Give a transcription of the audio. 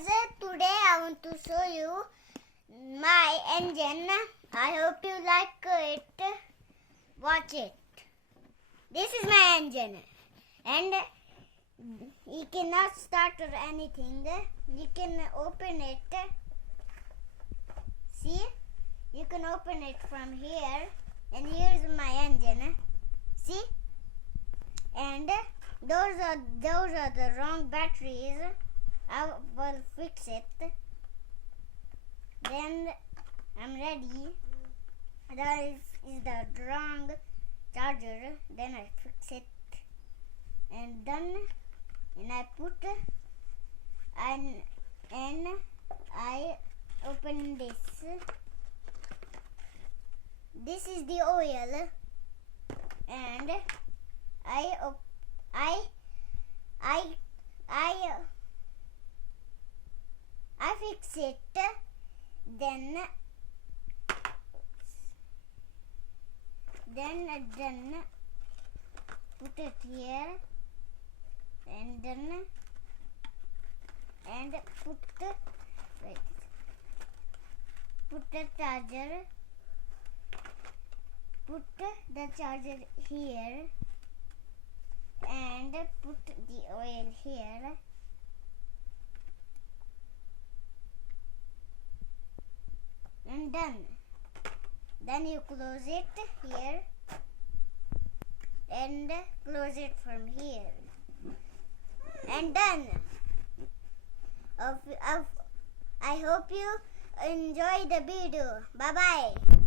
guys, today I want to show you my engine. I hope you like it. Watch it. This is my engine and you cannot start or anything. You can open it. See? You can open it from here and here's my engine. See? And those are the wrong batteries. I will fix it. Then I'm ready. That is the wrong charger. Then I fix it and done. And I put and I open this. This is the oil, and I fix it. Then put it here and then put the charger. Put the charger here and put the oil here. And done. Then you close it here and close it from here. And done. I hope you enjoy the video. Bye bye.